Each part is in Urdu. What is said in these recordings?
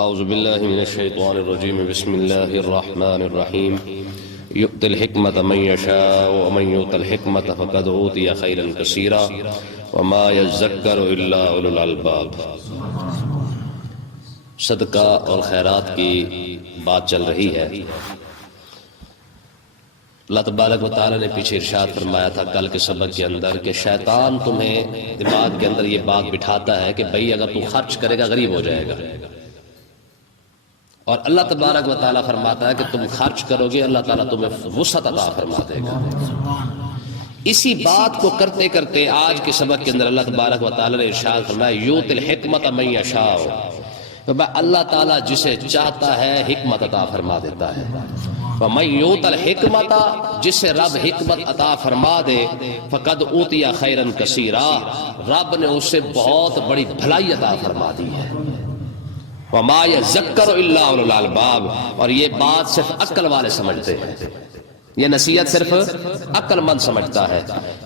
اعوذ باللہ من الشیطان الرجیم بسم اللہ الرحمن الرحیم یؤتی الحکمت من یشاء ومن یؤت الحکمت فقد اوتی خیرا کثیرا وما یذکر الا اولو الالباب۔ صدقہ اور خیرات کی بات چل رہی ہے۔ اللہ تبارک و تعالی نے پیچھے ارشاد فرمایا تھا کل کے سبق کے اندر کہ شیطان تمہیں دماغ کے اندر یہ بات بٹھاتا ہے کہ بھئی اگر تو خرچ کرے گا غریب ہو جائے گا، اور اللہ تبارک و تعالیٰ فرماتا ہے کہ تم خرچ کرو گے اللہ تعالیٰ تمہیں وسعت عطا فرما دے گا۔ اسی بات کو کرتے کرتے آج کے سبق کے اندر اللہ تبارک و تعالیٰ نے ارشاد فرمایا یؤتی الحکمت من یشاء، اللہ تعالیٰ جسے چاہتا ہے حکمت عطا فرما دیتا ہے۔ ومن یؤت الحکمت، جسے رب حکمت عطا فرما دے، فقد اوتی خیرا کثیرا، رب نے اسے بہت بڑی بھلائی عطا فرما دی ہے۔ وما یذکر الا اولو الالباب، اور یہ بات صرف عقل والے سمجھتے ہیں، یہ نصیحت صرف عقل مند سمجھتا ہے۔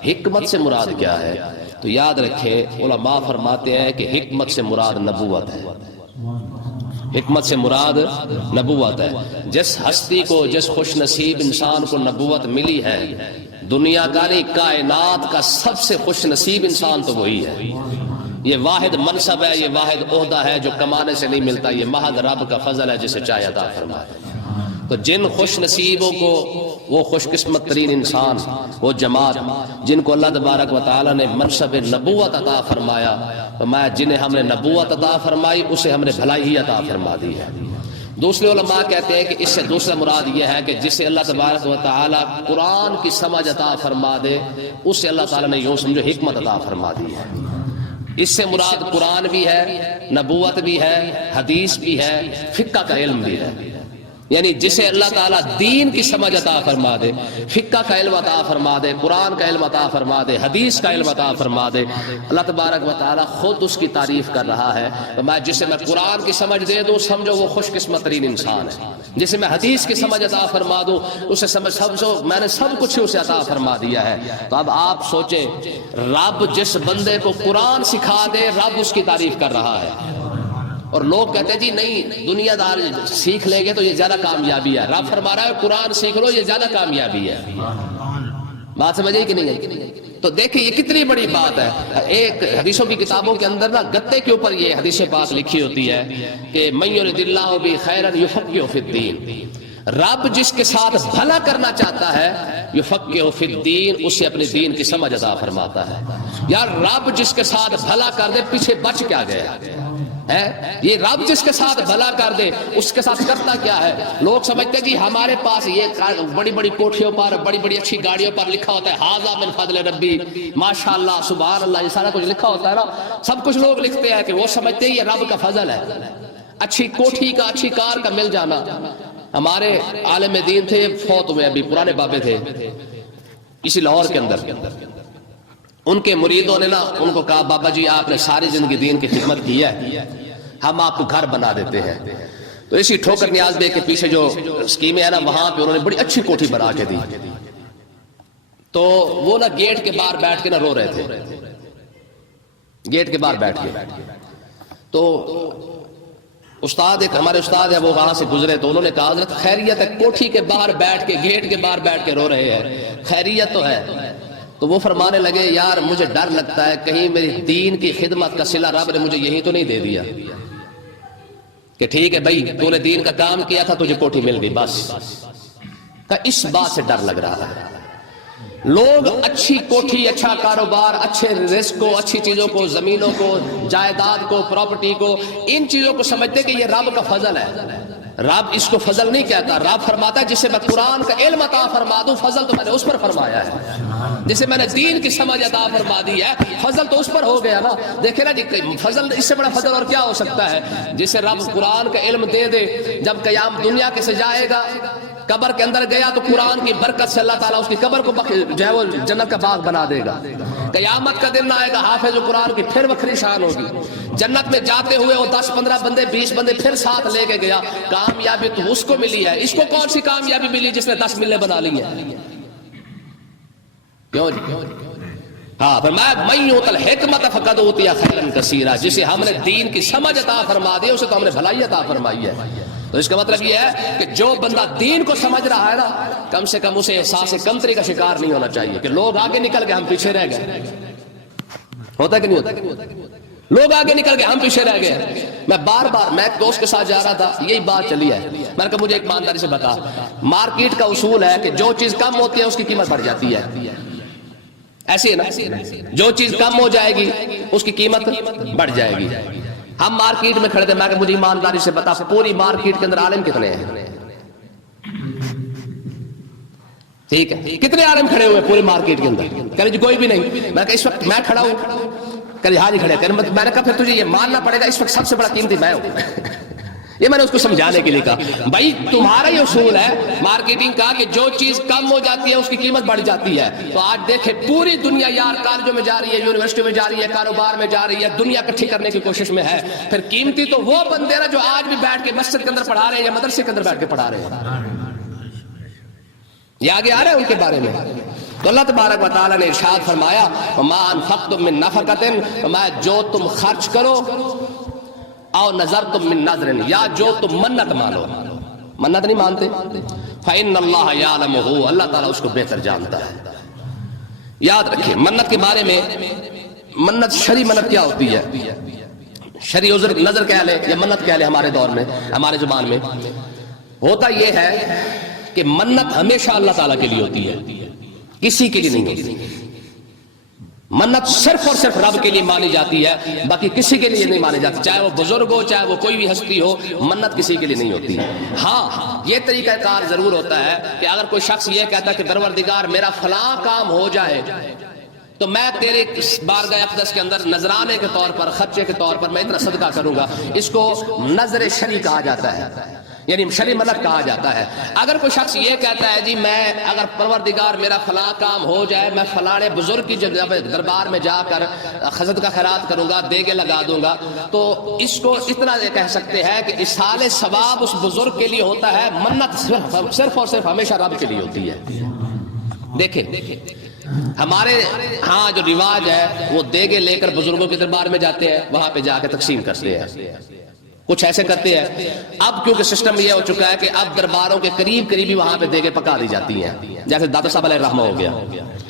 حکمت سے مراد کیا ہے؟ تو یاد رکھیں علماء فرماتے ہیں کہ حکمت سے مراد نبوت ہے، حکمت سے مراد نبوت ہے۔ جس ہستی کو، جس خوش نصیب انسان کو نبوت ملی ہے، دنیا کا نہیں کائنات کا سب سے خوش نصیب انسان تو وہی ہے۔ یہ واحد منصب ہے، یہ واحد عہدہ ہے جو کمانے سے نہیں ملتا، یہ محض رب کا فضل ہے جسے چاہے عطا فرمائے۔ تو جن خوش نصیبوں کو، وہ خوش قسمت ترین انسان، وہ جماعت جن کو اللہ تبارک و تعالی نے منصب نبوت عطا فرمایا، فرمایا جنہیں ہم نے نبوت عطا فرمائی اسے ہم نے بھلائی ہی عطا فرما دی ہے۔ دوسرے علماء کہتے ہیں کہ اس سے دوسرا مراد یہ ہے کہ جسے اللہ تبارک و تعالی قرآن کی سمجھ عطا فرما دے اسے اللہ تعالی نے یوں سمجھو حکمت عطا فرما دی ہے۔ اس سے مراد قرآن بھی ہے، نبوت بھی ہے، حدیث بھی ہے، فقہ کا علم بھی ہے۔ یعنی جسے اللہ تعالیٰ دین کی سمجھ عطا فرما دے، فقہ کا علم عطا فرما دے، قرآن کا علم عطا فرما دے، حدیث کا علم عطا فرما دے، اللہ تبارک و تعالیٰ خود اس کی تعریف کر رہا ہے۔ جسے میں قرآن کی سمجھ دے دوں سمجھو وہ خوش قسمت ترین انسان ہے، جسے میں حدیث کی سمجھ عطا فرما دوں اسے سمجھو میں نے سب کچھ اسے عطا فرما دیا ہے۔ تو اب آپ سوچیں رب جس بندے کو قرآن سکھا دے رب اس کی تعریف کر رہا ہے، اور لوگ کہتے ہیں جی نہیں دنیا دار سیکھ لے گے تو یہ زیادہ کامیابی ہے، رب فرما رہا ہے قرآن سیکھ لو یہ زیادہ کامیابی ہے۔ بات سمجھے کہ نہیں ہے؟ تو دیکھیں یہ کتنی بڑی بات ہے۔ ایک حدیثوں کی کتابوں کے اندر نا گتے کے اوپر یہ حدیث پاک لکھی ہوتی ہے کہ من یرد اللہ بہ خیرا یفقہہ فی الدین، رب جس کے ساتھ بھلا کرنا چاہتا ہے یفقہہ فی الدین، اسے اپنے دین کی سمجھ عطا فرماتا ہے۔ یار رب جس کے ساتھ بھلا کر دے پیچھے بچ کیا گیا ہے؟ یہ رب جس کے ساتھ بھلا کر دے اس کے ساتھ کرتا کیا ہے؟ لوگ سمجھتے ہیں جی ہمارے پاس یہ بڑی بڑی کوٹھیوں پر، بڑی بڑی اچھی گاڑیوں پر لکھا ہوتا ہے ھذا من فضل ربی، ماشاءاللہ سبحان اللہ، یہ سارا کچھ لکھا ہوتا ہے نا، سب کچھ لوگ لکھتے ہیں کہ وہ سمجھتے ہیں یہ رب کا فضل ہے، اچھی کوٹھی کا، اچھی کار کا مل جانا۔ ہمارے عالم دین تھے فوت ہوئے، ابھی پرانے بابے تھے اسی لاہور کے اندر، ان کے مریدوں نے نا ان کو کہا بابا جی آپ نے ساری زندگی دین کی خدمت کی ہے، ہم آپ کو گھر بنا دیتے ہیں۔ تو اسی ٹھوکر نیاز بے کے پیچھے جو اسکیمیں ہیں نا وہاں پہ انہوں نے بڑی اچھی کوٹھی بنا کے دی۔ تو وہ نا گیٹ کے باہر بیٹھ کے نا رو رہے تھے، گیٹ کے باہر بیٹھ کے۔ تو استاد ایک ہمارے استاد ہے وہ وہاں سے گزرے تو انہوں نے کہا حضرت خیریت ہے؟ کوٹھی کے باہر بیٹھ کے، گیٹ کے باہر بیٹھ کے رو رہے ہیں، خیریت تو ہے؟ تو وہ فرمانے لگے یار مجھے ڈر لگتا ہے کہیں میری دین کی خدمت کا صلہ رب نے مجھے یہی تو نہیں دے دیا کہ ٹھیک ہے بھائی تو نے دین کا کام کیا تھا تجھے کوٹھی مل گئی بس، کہ اس بات سے ڈر لگ رہا ہے۔ لوگ اچھی کوٹھی، اچھا کاروبار، اچھے رزق کو، اچھی چیزوں کو، زمینوں کو، جائیداد کو، پراپرٹی کو، ان چیزوں کو سمجھتے کہ یہ رب کا فضل ہے۔ رب اس کو فضل نہیں کہتا، رب فرماتا ہے جسے میں قرآن کا علم عطا فرما دوں فضل تو میں نے اس پر فرمایا ہے، جسے میں نے دین کی سمجھ عطا فرما دی ہے فضل تو اس پر ہو گیا نا۔ دیکھیں نا جی فضل اس سے بڑا فضل اور کیا ہو سکتا ہے؟ جسے رب قرآن کا علم دے دے، جب قیام دنیا کے سے جائے گا قبر کے اندر گیا تو قرآن کی برکت سے اللہ تعالیٰ اس کی قبر کو جو ہے وہ جنت کا باغ بنا دے گا۔ قیامت کا دن آئے گا حافظ قرآن کی پھر وکری شان ہوگی، جنت میں جاتے ہوئے وہ 10-15 بندے 20 بندے پھر ساتھ لے کے گیا، کامیابی تو اس کو ملی ہے، اس کو کون سی کامیابی ملی جس نے 10 ملیں بنا لی ہیں؟ کیوں جی؟ ہاں فرمایا من یؤت الحکمت فقد اوتی خیرا کثیرا، جسے ہم نے دین کی سمجھ عطا فرما دی اسے تو ہم نے بھلائی عطا فرمائی ہے۔ تو اس کا مطلب یہ ہے کہ جو بندہ دین کو سمجھ رہا ہے نا، کم سے کم اسے احساس کمتری کا شکار نہیں ہونا چاہیے کہ لوگ آگے نکل کے ہم پیچھے رہ گئے۔ ہوتا کہ نہیں ہوتا؟ لوگ آگے نکل کے ہم پیچھے رہ گئے۔ میں بار بار میں ایک دوست کے ساتھ جا رہا تھا، یہی بات چلی ہے، میں نے کہا مجھے ایک ایمانداری سے بتا، مارکیٹ کا اصول ہے کہ جو چیز کم ہوتی ہے اس کی قیمت بڑھ جاتی ہے، ایسے نا، جو چیز کم ہو جائے گی اس کی قیمت بڑھ جائے گی۔ ہم مارکیٹ میں کھڑے تھے، میں کہ مجھے ایمانداری سے بتا پوری مارکیٹ کے اندر عالم کتنے ہیں؟ ٹھیک ہے، کتنے عالم کھڑے ہوئے پوری مارکیٹ کے اندر؟ کہے جی کوئی بھی نہیں۔ میں کہ اس وقت میں کھڑا ہوں؟ کہ ہاں جی کھڑے۔ میں نے کہا پھر تجھے یہ ماننا پڑے گا اس وقت سب سے بڑا قیمتی میں ہوں۔ یہ میں نے اس کو سمجھانے کے لیے کہا بھائی تمہارا یہ اصول ہے مارکیٹنگ کا کہ جو چیز کم ہو جاتی ہے اس کی قیمت بڑھ جاتی ہے، تو آج دیکھیں پوری دنیا یار کالجوں میں جا رہی ہے، یونیورسٹی میں جا رہی ہے، کاروبار میں جا رہی ہے، دنیا اکٹھی کرنے کی کوشش میں ہے، پھر قیمتی تو وہ بندے نا جو آج بھی بیٹھ کے مسجد کے اندر پڑھا رہے ہیں یا مدرسے کے اندر بیٹھ کے پڑھا رہے ہیں۔ یہ آگے آ رہے ہیں ان کے بارے میں۔ تو اللہ تبارک و تعالیٰ نے ارشاد فرمایا وَمَا أَنفَقْتُم مِّن نَفَقَةٍ، فرمایا جو تم خرچ کرو، او نظرتم من نظر، یا جو تم منت مانو، منت نہیں مانتے، فإن اللہ یعلمہ، اللہ تعالیٰ اس کو بہتر جانتا ہے۔ یاد رکھیں منت کے بارے میں، منت شرعی منت کیا ہوتی ہے؟ شرعی عذر نظر کہہ لیں یا منت کہہ لیں، ہمارے دور میں ہمارے زبان میں ہوتا یہ ہے کہ منت ہمیشہ اللہ تعالیٰ کے لیے ہوتی ہے، کسی کے لیے نہیں ہوتی۔ منت صرف اور صرف رب کے لیے مانی جاتی ہے، باقی کسی کے لیے نہیں مانی جاتی، چاہے وہ بزرگ ہو چاہے وہ کوئی بھی ہستی ہو، منت کسی کے لیے نہیں ہوتی۔ ہاں یہ طریقہ کار ضرور ہوتا ہے کہ اگر کوئی شخص یہ کہتا ہے کہ پروردگار میرا فلاں کام ہو جائے تو میں تیرے بارگاہ اقدس کے اندر نذرانے کے طور پر، خرچے کے طور پر میں اتنا صدقہ کروں گا، اس کو نذر شرعی کہا جاتا ہے، یعنی شرعی منت کہا جاتا ہے۔ اگر کوئی شخص یہ کہتا ہے جی میں اگر پروردگار میرا فلاں کام ہو جائے میں فلانے بزرگ کی دربار میں جا کر صدقہ خیرات کروں گا، دیگے لگا دوں گا، تو اس کو اتنا کہہ سکتے ہیں کہ اصحال ثواب اس بزرگ کے لیے ہوتا ہے، منت صرف اور صرف ہمیشہ رب کے لیے ہوتی ہے۔ دیکھیں ہمارے ہاں جو رواج ہے وہ دیگے لے کر بزرگوں کے دربار میں جاتے ہیں، وہاں پہ جا کے تقسیم کرتے ہیں، کچھ ایسے کرتے ہیں۔ اب کیونکہ سسٹم یہ ہو چکا ہے کہ اب درباروں کے قریب قریبی وہاں پہ دیگے پکا دی جاتی ہیں، جیسے داتا صاحب علیہ الرحمہ ہو گیا،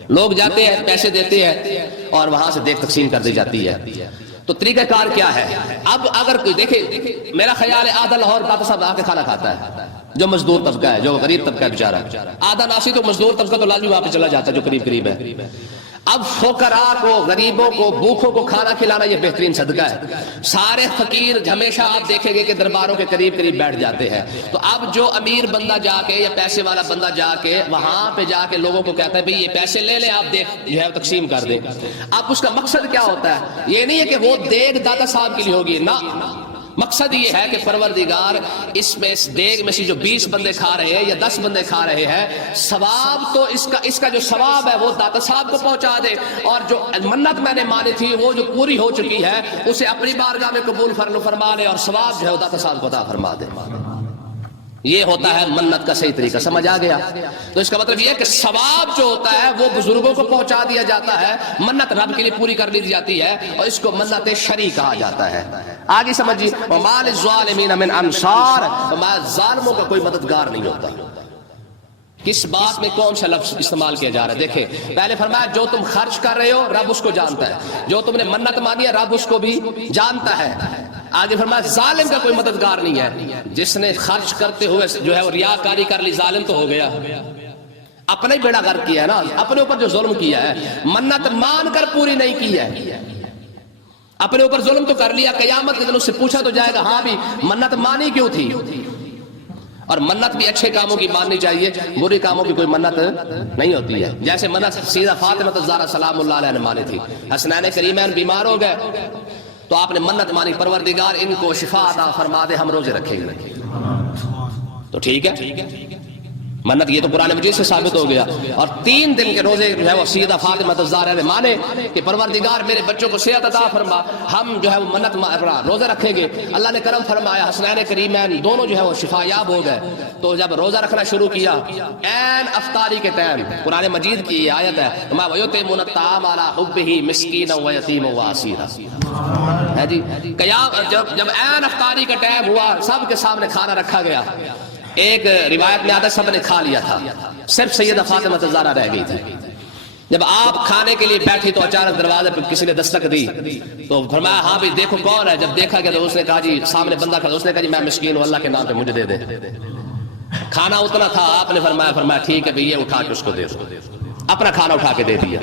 لوگ جاتے ہیں پیسے دیتے ہیں اور وہاں سے دیگ تقسیم کر دی جاتی ہے۔ تو طریقہ کار کیا ہے؟ اب اگر کوئی دیکھے، میرا خیال ہے آدھا لاہور داتا صاحب آ کے کھانا کھاتا ہے، جو مزدور طبقہ ہے، جو غریب طبقہ ہے بیچارہ، آدھا ناسی تو مزدور طبقہ تو لازمی وہاں پہ چلا جاتا ہے جو قریب قریب ہے۔ اب فقراء کو، غریبوں کو، بھوکوں کو کھانا کھلانا یہ بہترین صدقہ ہے۔ سارے فقیر ہمیشہ آپ دیکھیں گے کہ درباروں کے قریب قریب بیٹھ جاتے ہیں، تو اب جو امیر بندہ جا کے یا پیسے والا بندہ جا کے وہاں پہ جا کے لوگوں کو کہتا ہے بھئی یہ پیسے لے لیں آپ، دیکھ جو ہے تقسیم کر دیں۔ اب اس کا مقصد کیا ہوتا ہے؟ یہ نہیں ہے کہ وہ دیگ داتا صاحب کے لیے ہوگی، نہ، مقصد یہ ہے کہ پروردگار اس میں اس دیگ میں سے جو 20 بندے کھا رہے ہیں یا 10 بندے کھا رہے ہیں، ثواب تو اس کا جو ثواب ہے وہ داتا صاحب کو پہنچا دے، اور جو منت میں نے مانی تھی وہ جو پوری ہو چکی ہے اسے اپنی بارگاہ میں قبول فرما لے اور ثواب جو ہے داتا صاحب کو عطا فرما دے۔ یہ ہوتا ہے منت کا صحیح طریقہ، سمجھ آ گیا؟ تو اس کا مطلب یہ ہے کہ ثواب جو ہوتا ہے وہ بزرگوں کو پہنچا دیا جاتا ہے، منت رب کے لیے پوری کر دی جاتی ہے، اور اس کو منت شرعی کہا جاتا ہے۔ آگے سمجھیے وَمَا لِلظَّالِمِينَ مِنْ أَنصَارٍ، ظالموں کا کوئی مددگار نہیں ہوتا۔ کس بات میں کون سا لفظ استعمال کیا جا رہا ہے؟ دیکھیں پہلے فرمایا جو تم خرچ کر رہے ہو رب اس کو جانتا ہے، جو تم نے منت مانی ہے رب اس کو بھی جانتا ہے۔ آگے فرمایا ظالم کا کوئی مددگار نہیں ہے، جس نے خرچ کرتے ہوئے جو ہے وہ ریاکاری کر لی ظالم تو ہو گیا، اپنا ہی بیڑا غرق کیا ہے نا، اپنے اوپر جو ظلم کیا ہے، منت مان کر پوری نہیں کی ہے، اپنے اوپر ظلم تو کر لیا، قیامت کے دن اس سے پوچھا تو جائے گا ہاں بھی منت مانی کیوں تھی؟ اور منت بھی اچھے کاموں کی ماننی چاہیے، برے کاموں کی کوئی منت نہیں ہوتی ہے۔ جیسے منت سیدھا فاطمہ الزہرا سلام اللہ علیہ نے مانی تھی، حسنین کریمین بیمار ہو گئے تو آپ نے منت مانی پروردگار ان کو شفا عطا فرما دے، ہم روزے رکھیں گے، تو ٹھیک ہے۔ منت یہ تو قرآن مجید سے ثابت ہو گیا. اور 3 دن کے روزے جو ہے وہ سیدہ فاطمہ الزہرا نے مانے کہ پروردگار میرے بچوں کو صحت عطا فرما, ہم جو ہے وہ منت روزہ رکھیں گے. اللہ نے کرم فرمایا, حسنین کریمین دونوں جو ہے وہ شفا یاب ہو گئے. تو جب روزہ رکھنا شروع کیا عین افطاری کے ٹائم, قرآن مجید کی یہ آیت ہے ما وَيُطْعِمُونَ الطَّعَامَ عَلَىٰ حُبِّهِ مِسْكِينًا وَيَتِيمًا وَأَسِيرًا, ہے جی. قیام جب عین افطاری کا ٹائم ہوا, سب کے سامنے کھانا رکھا گیا. ایک روایت میں آتا ہے سب نے کھا لیا تھا, صرف سیدہ فاطمہ الزہرا رہ گئی تھی. جب آپ کھانے کے لیے بیٹھی تو اچانک دروازے پہ کسی نے دستک دی, تو فرمایا ہاں بھی دیکھو کون ہے. جب دیکھا گیا تو اس نے کہا جی سامنے بندہ کھڑا, اس نے کہا جی میں مسکین ہوں, اللہ کے نام پہ مجھے دے دے. کھانا اتنا تھا, آپ نے فرمایا ٹھیک ہے یہ اٹھا کے اس کو دے دو. اپنا کھانا اٹھا کے دے دیا.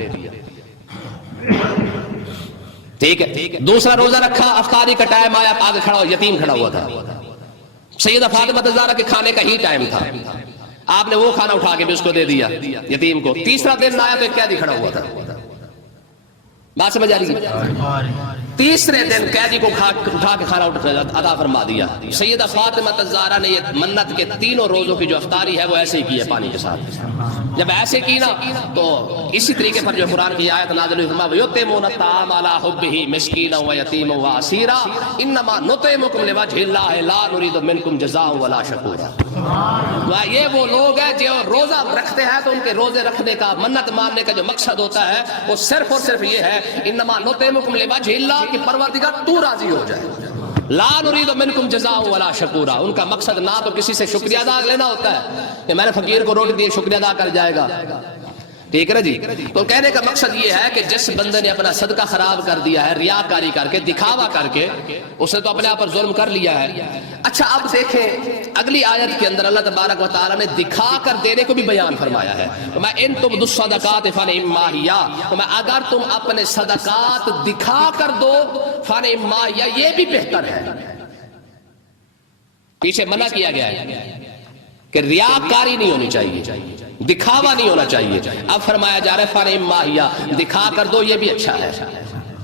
ٹھیک ہے, دوسرا روزہ رکھا, افطاری کا ٹائم آیا, آگے کھڑا ہو, یتیم کھڑا ہوا تھا. سیدہ فاطمہ الزہرا کے کھانے کا ہی ٹائم تھا, آپ نے وہ کھانا اٹھا کے بھی اس کو دے دیا یتیم کو. تیسرا دن آیا تو ایک قیدی کھڑا ہوا تھا. بات سمجھ آ رہی ہے؟ تیسرے دن قیدی کو اٹھا کے کھانا عطا فرما دیا. سیدہ فاطمہ الزہرا نے یہ منت کے 3 روزوں کی جو افطاری ہے وہ ایسے ہی کی ہے پانی کے ساتھ. جب ایسے کی نا تو اسی طریقے پر جو قرآن کی آیت نازل ہوئی, وَيُطْعِمُونَ الطَّعَامَ عَلَىٰ حُبِّهِ مِسْكِينًا وَيَتِيمًا وَأَسِيرًا إِنَّمَا نُطْعِمُكُمْ لِوَجْهِ اللَّهِ لَا نُرِيدُ مِنكُمْ جَزَاءً وَلَا شَكُورًا. یہ وہ لوگ ہیں جو روزہ رکھتے ہیں تو ان کے روزے رکھنے کا, منت ماننے کا جو مقصد ہوتا ہے وہ صرف اور صرف یہ ہے, انما نطعمکم لوجہ اللہ, کہ پروردگار تو راضی ہو جائے. لا نريد منکم جزاء ولا شکورا. ان کا مقصد نہ تو کسی سے شکریہ ادا لینا ہوتا ہے کہ میں نے فقیر کو روٹی دی شکریہ ادا کر جائے گا, ٹھیک ہے نا جی. تو کہنے کا مقصد یہ ہے کہ جس بندے نے اپنا صدقہ خراب کر دیا ہے ریاکاری کر کے, دکھاوا کر کے, اس نے تو اپنے آپ پر ظلم کر لیا ہے. اچھا اب دیکھیں اگلی آیت کے اندر اللہ تبارک و تعالیٰ نے دکھا کر دینے کو بھی بیان فرمایا ہے. میں ان تبدوا الصدقات فنعما ہی, اگر تم اپنے صدقات دکھا کر دو فنعما ہی, یہ بھی بہتر ہے. پیچھے منع کیا گیا ہے کہ ریاکاری نہیں ہونی چاہیے, دکھاوا نہیں ہونا چاہیے. اب فرمایا جا رہا ہے فنعما ہی, دکھا کر دو یہ بھی اچھا ہے.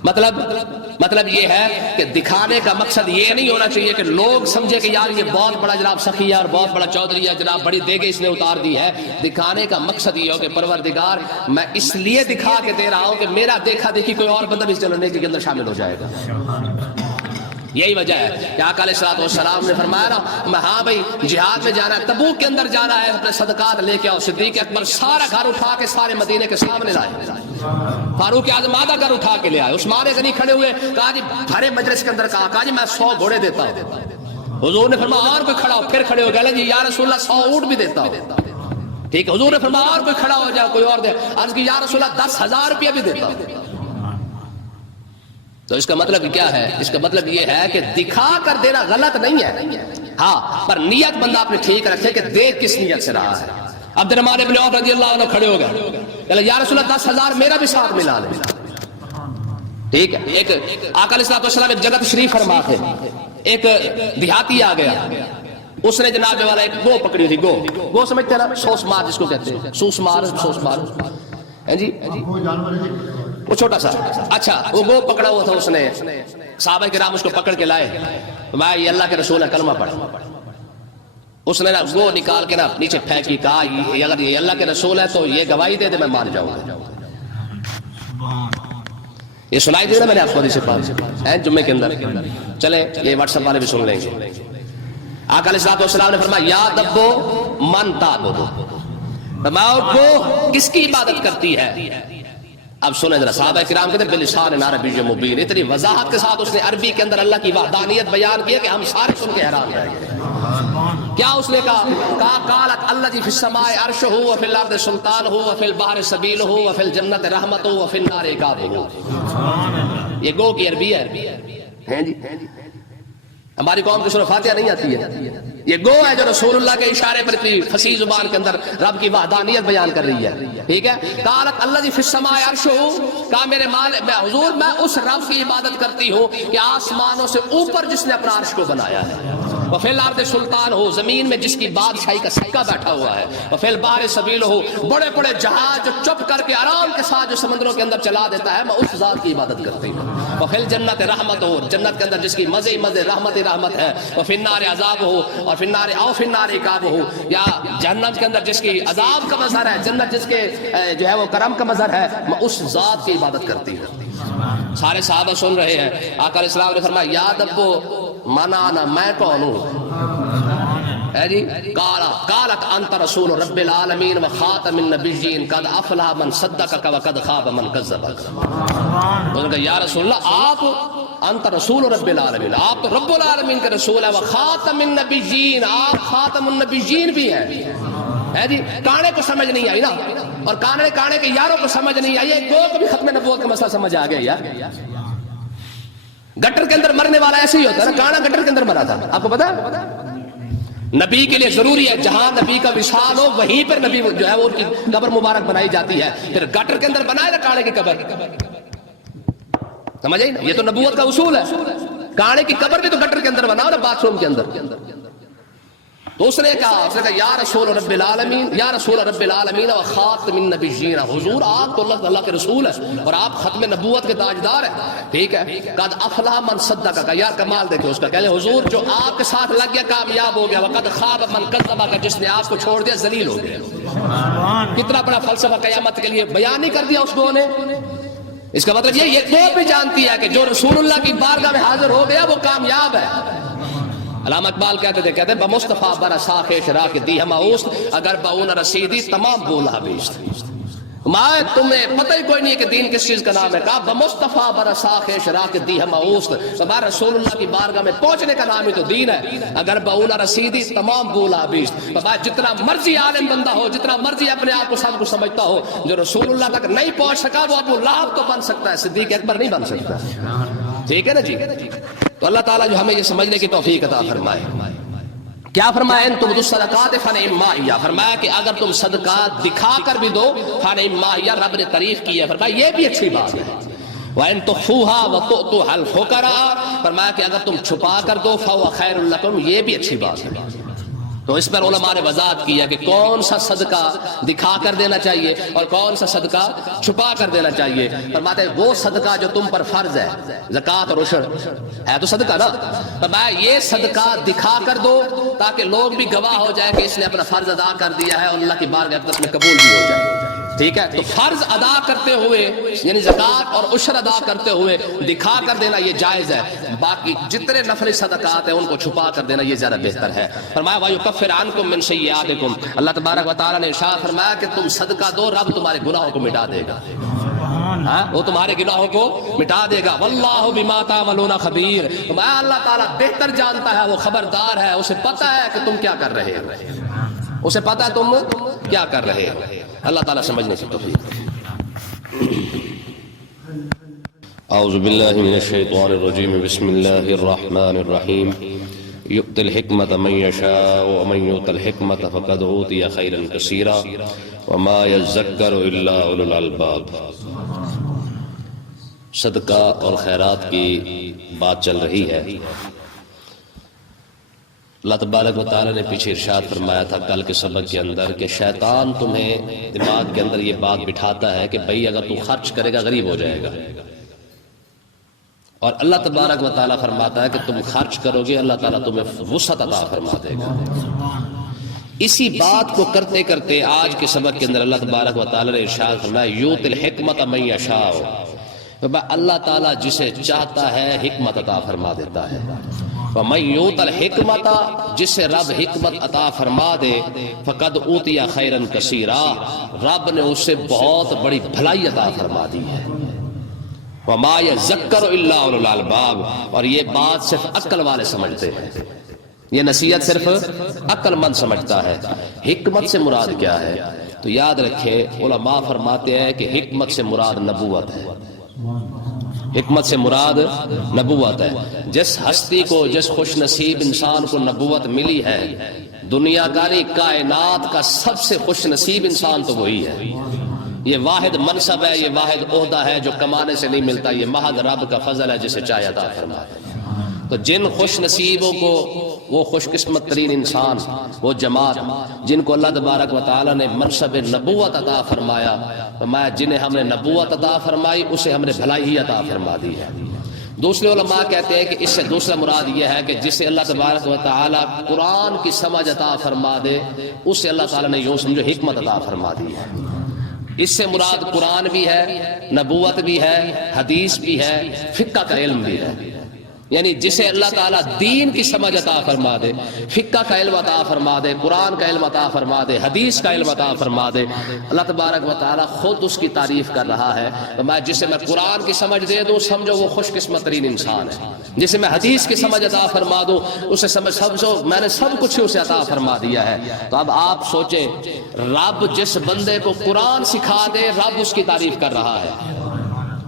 مطلب یہ ہے کہ دکھانے کا مقصد یہ نہیں ہونا چاہیے کہ لوگ سمجھے کہ یار یہ بہت بڑا جناب سخی ہے اور بہت بڑا چودھری ہے, جناب بڑی دیگے اس نے اتار دی ہے. دکھانے کا مقصد یہ ہو کہ پروردگار میں اس لیے دکھا کے دے رہا ہوں کہ میرا دیکھا دیکھی کوئی اور بندہ بھی اس جنت کے اندر شامل ہو جائے گا. یہی وجہ ہے کہ آقا علیہ الصلوۃ والسلام نے فرمایا نا, ہاں بھائی جہاد میں جانا ہے, تبوک کے اندر جانا ہے, اپنے صدقات لے کے آؤ. صدیق اکبر سارا گھر اٹھا کے سارے مدینے کے سامنے لائے. فاروق اعظم آدھا گھر اٹھا کے لے آئے. عثمان غنی کھڑے ہوئے, کہا جی بھرے مجلس کے اندر کہا جی میں 100 گھوڑے دیتا ہوں. حضور نے فرمایا اور کوئی کھڑا ہو, پھر کھڑے ہو گئے جی یا رسول اللہ 100 اونٹ بھی دیتا ہوں. ٹھیک ہے, حضور نے فرمایا اور کوئی کھڑا ہو جائے, کوئی اور دے. عرض کی یا رسول اللہ 10,000 روپیہ بھی دیتا ہوں. تو اس کا مطلب کیا ہے؟ اس کا مطلب یہ ہے کہ دکھا کر دینا غلط نہیں ہے, ہاں پر نیت بندہ اپنے ٹھیک رکھے کہ دے کس نیت سے رہا ہے. عبد الرحمن بن عوف رضی اللہ عنہ کھڑے ہو گئے, یا رسول اللہ 10,000 میرا بھی ساتھ ملا لے. ٹھیک ہے, ایک آقا علیہ السلام ایک جگہ تشریف فرما تھے, ایک دیہاتی آ گیا, اس نے جناب والا ایک گو پکڑی تھی. گو سمجھتے ہیں نا, سوس مار جس کو کہتے ہیں, سوس مار جی, وہ چھوٹا سا. اچھا وہ گو پکڑا ہوا تھا, اس نے صحابہ کرام اس کو پکڑ کے لائے. میں یہ اللہ کے رسول ہے کلمہ پڑھ. اس نے نا گو نکال کے نا نیچے پھینکی, کہا اگر یہ اللہ کے رسول ہے تو یہ گواہی دے دے میں مان جاؤں گا. یہ سنائی دے نا میں نے آپ کو حدیث پاک ہے جمعے کے اندر. چلے یہ واٹس ایپ والے بھی سن لیں گے. آقا علیہ السلام نے فرمایا یا دبو من تعبدو, فرمایا گو کس کی عبادت کرتی ہے. اب سنیں ذرا, صحابہ کرام کہتے ہیں بلسان عربی مبین, اتنی وضاحت کے ساتھ اس نے عربی کے اندر اللہ کی وحدانیت بیان کی کہ ہم سارے سن کے حیران رہ گئے. کیا اس نے کہا قالت الذی فی السماء عرشہ وفی الارض سلطانہ وفی البحر سبیلہ وفی الجنۃ رحمتہ وفی النار عقابہ. یہ گو کی عربی ہے جی. ہماری قوم کی سورہ فاتحہ نہیں آتی ہے, یہ گو ہے جو رسول اللہ کے اشارے پر اتنی فصیح زبان کے اندر رب کی وحدانیت بیان کر رہی ہے. ٹھیک ہے, قالت الذی فی السماء عرشہ, کہا میرے حضور میں اس رب کی عبادت کرتی ہوں کہ آسمانوں سے اوپر جس نے اپنا عرش کو بنایا ہے. وفی الارض سلطان ہو، زمین میں جس کی بادشاہی کا سکہ بیٹھا ہوا ہے، وفی البحر سبیل ہو، بڑے بڑے جہاز جو چپ کر کے آرام کے ساتھ جو سمندروں کے اندر چلا دیتا ہے، میں اس ذات کی عبادت کرتی ہوں۔ وفی الجنت رحمت ہو، جنت کے اندر جس کی مزے مزے رحمت رحمت ہے، وفی النار عذاب ہو، اور فی النار او فی النار عقاب ہو، یا جہنم کے اندر جس کی عذاب کا مظہر ہے، جنت جس کے جو ہے وہ کرم کا مظہر ہے، میں اس ذات کی عبادت کرتی ہوں۔ سارے صحابہ سن رہے ہیں، آقا علیہ السلام نے فرمایا یا دبو منانا، میں کون ہوں؟ ہے جی، قالت انت رسول رب العالمین و خاتم النبیین قد افلح من صدقک و قد خاب من کذبک۔ انہوں نے کہا یا رسول اللہ، آپ انت رسول رب العالمین، آپ تو رب العالمین کے رسول ہیں، و خاتم النبیین، آپ خاتم النبیین بھی ہیں۔ ہے جی، کانے کو سمجھ نہیں آئی نا، اور کانے کے یاروں کو سمجھ نہیں آئی، دو کو بھی ختم نبوت کا مسئلہ سمجھ آ گیا یار۔ گٹر کے اندر مرنے والا ایسے ہی ہوتا ہے نا، کانا گٹر کے اندر مرا تھا، آپ کو پتا ہے؟ نبی کے لیے ضروری ہے جہاں نبی کا وصال ہو وہیں پر نبی جو ہے وہ ان کی قبر مبارک بنائی جاتی ہے، پھر گٹر کے اندر بنائے نا کانے کی قبر، سمجھ آئی نا؟ یہ تو نبوت کا اصول ہے، کانے کی قبر بھی تو گٹر کے اندر بناؤ نا، باتھ روم کے اندر۔ تو اس نے کہا یا رسول رب العالمین، یا رسول رب العالمین و خاتم النبیین، حضور آپ تو اللہ کے رسول ہیں اور آپ ختم نبوت کے تاجدار ہیں، ٹھیک ہے؟ قد افلح من صدقک، یا کمال دیکھیں اس کا، کہہ لیں حضور جو آپ کے ساتھ لگ گیا کامیاب ہو گیا، وقد خاب من کذبک، جس نے آپ کو چھوڑ دیا ذلیل ہو گیا۔ کتنا بڑا فلسفہ قیامت کے لیے بیان نہیں کر دیا اس دو نے۔ اس کا مطلب یہ دو بھی جانتی ہے کہ جو رسول اللہ کی بارگاہ میں حاضر ہو گیا وہ کامیاب ہے۔ علامہ اقبال کہتے تھے بمصطفیٰ برا ساخیش را کے دی ہما اوست، اگر باون رسیدی تمام بولا بیشت۔ ماں تمہیں پتہ ہی کوئی نہیں ہے کہ دین کس چیز کا نام ہے، کہا بمصطفیٰ برا ساخیش را کے دی ہما اوست، ہمارا رسول اللہ کی بارگاہ میں پہنچنے کا نام ہی تو دین ہے، اگر باون رسیدی تمام بولا بیشت۔ جتنا مرضی عالم بندہ ہو، جتنا مرضی اپنے آپ کو سب کو سمجھتا ہو، جو رسول اللہ تک نہیں پہنچ سکا وہ ابو لہب تو بن سکتا ہے، صدیق اکبر نہیں بن سکتا۔ ٹھیک ہے نا جی؟ تو اللہ تعالیٰ جو ہمیں یہ سمجھنے کی توفیق عطا فرمائے۔ کیا فرمایا؟ ان تم صدقات فنعما ہی، فرمایا کہ اگر تم صدقات دکھا کر بھی دو فنعما ہی، رب نے تعریف کی ہے، فرمایا یہ بھی اچھی بات ہے۔ وَإِن تُخْفُوهَا وَتُؤْتُوهَا الْفُقَرَاءَ، فرمایا کہ اگر تم چھپا کر دو فَهُوَ خَيْرٌ لَكُمْ، یہ بھی اچھی بات ہے۔ تو اس پر علماء نے وضاحت کی ہے کہ کون سا صدقہ دکھا کر دینا چاہیے اور کون سا صدقہ چھپا کر دینا چاہیے۔ فرماتے ہیں وہ صدقہ جو تم پر فرض ہے، زکوٰۃ اور عشر ہے تو صدقہ نا، فرمایا یہ صدقہ دکھا کر دو تاکہ لوگ بھی گواہ ہو جائے کہ اس نے اپنا فرض ادا کر دیا ہے اور اللہ کی بارگاہ میں قبول بھی ہو جائے۔ ٹھیک ہے، تو فرض ادا کرتے ہوئے یعنی زکوٰۃ اور عشر ادا کرتے ہوئے دکھا کر دینا یہ جائز ہے، باقی جتنے نفلی صدقات ہیں ان کو چھپا کر دینا یہ زیادہ بہتر ہے۔ فرمایا وَيُكَفِّرْ عَنْكُم مِّن سَيِّئَاتِكُم، اللہ تبارک و تعالیٰ نے ارشاد فرمایا کہ تم صدقہ دو، رب تمہارے گناہوں کو مٹا دے گا، وہ تمہارے گناہوں کو مٹا دے گا۔ وَاللَّهُ بِمَا تَعْمَلُونَ خَبِيرٌ، فرمایا اللہ تعالیٰ بہتر جانتا ہے، وہ خبردار ہے، اسے پتہ ہے کہ تم کیا کر رہے ہو، اسے پتہ ہے تم کیا کر رہے ہو۔ اللہ تعالیٰ سمجھنے کی توفیق۔ اعوذ باللہ من الشیطان الرجیم، بسم اللہ الرحمن الرحیم۔ یؤتی الحکمت من یشاء ومن یؤت الحکمت فقد اوتی خیرا کثیرا وما یذکر الا اولو الالباب۔ صدقہ اور خیرات کی بات چل رہی ہے۔ اللہ تبارک و تعالیٰ نے پیچھے ارشاد فرمایا تھا کل کے سبق کے اندر کہ شیطان تمہیں دماغ کے اندر یہ بات بٹھاتا ہے کہ بھئی اگر تو خرچ کرے گا غریب ہو جائے گا، اور اللہ تبارک و تعالیٰ فرماتا ہے کہ تم خرچ کرو گے اللہ تعالیٰ تمہیں وسعت عطا فرما دے گا۔ اسی بات کو کرتے کرتے آج کے سبق کے اندر اللہ تبارک و تعالیٰ نے ارشاد فرمایا یؤتی الحکمت من یشاء، اللہ تعالیٰ جسے چاہتا ہے حکمت عطا فرما دیتا ہے۔ وَمَن یؤت الحکمت، جسے رب حکمت عطا فرما دے، فقد اوتی خیرا کثیرا، رب نے اسے بہت بڑی بھلائی عطا فرما دی ہے۔ وَمَا يَذَّكَّرُ إِلَّا أُولُو الْأَلْبَابِ، اور یہ بات صرف عقل والے سمجھتے ہیں، یہ نصیحت صرف عقل مند سمجھتا ہے۔ حکمت سے مراد کیا ہے؟ تو یاد رکھیں علماء فرماتے ہیں کہ حکمت سے مراد نبوت ہے، حکمت سے مراد نبوت ہے۔ جس ہستی کو، جس خوش نصیب انسان کو نبوت ملی ہے، دنیا کا نہیں کائنات کا سب سے خوش نصیب انسان تو وہی ہے۔ یہ واحد منصب ہے، یہ واحد عہدہ ہے جو کمانے سے نہیں ملتا، یہ محض رب کا فضل ہے جسے چاہے عطا فرماتا ہے۔ تو جن خوش نصیبوں کو وہ خوش قسمت ترین انسان، وہ جماعت جن کو اللہ تبارک و تعالیٰ نے منصب نبوت عطا فرمایا، فرمایا جنہیں ہم نے نبوت عطا فرمائی اسے ہم نے بھلائی ہی عطا فرما دی ہے۔ دوسرے علماء کہتے ہیں کہ اس سے دوسرا مراد یہ ہے کہ جسے اللہ تبارک و تعالیٰ قرآن کی سمجھ عطا فرما دے اسے اللہ تعالیٰ نے یوں سمجھو حکمت عطا فرما دی ہے۔ اس سے مراد قرآن بھی ہے، نبوت بھی ہے، حدیث بھی ہے، فقہ کا علم بھی ہے۔ یعنی جسے اللہ تعالیٰ دین کی سمجھ عطا فرما دے، فقہ کا علم عطا فرما دے، قرآن کا علم عطا فرما دے، حدیث کا علم عطا فرما دے، اللہ تبارک و تعالیٰ خود اس کی تعریف کر رہا ہے۔ جسے میں قرآن کی سمجھ دے دوں سمجھو وہ خوش قسمت ترین انسان ہے، جسے میں حدیث کی سمجھ عطا فرما دوں اسے سمجھو میں نے سب کچھ اسے عطا فرما دیا ہے۔ تو اب آپ سوچیں، رب جس بندے کو قرآن سکھا دے رب اس کی تعریف کر رہا ہے،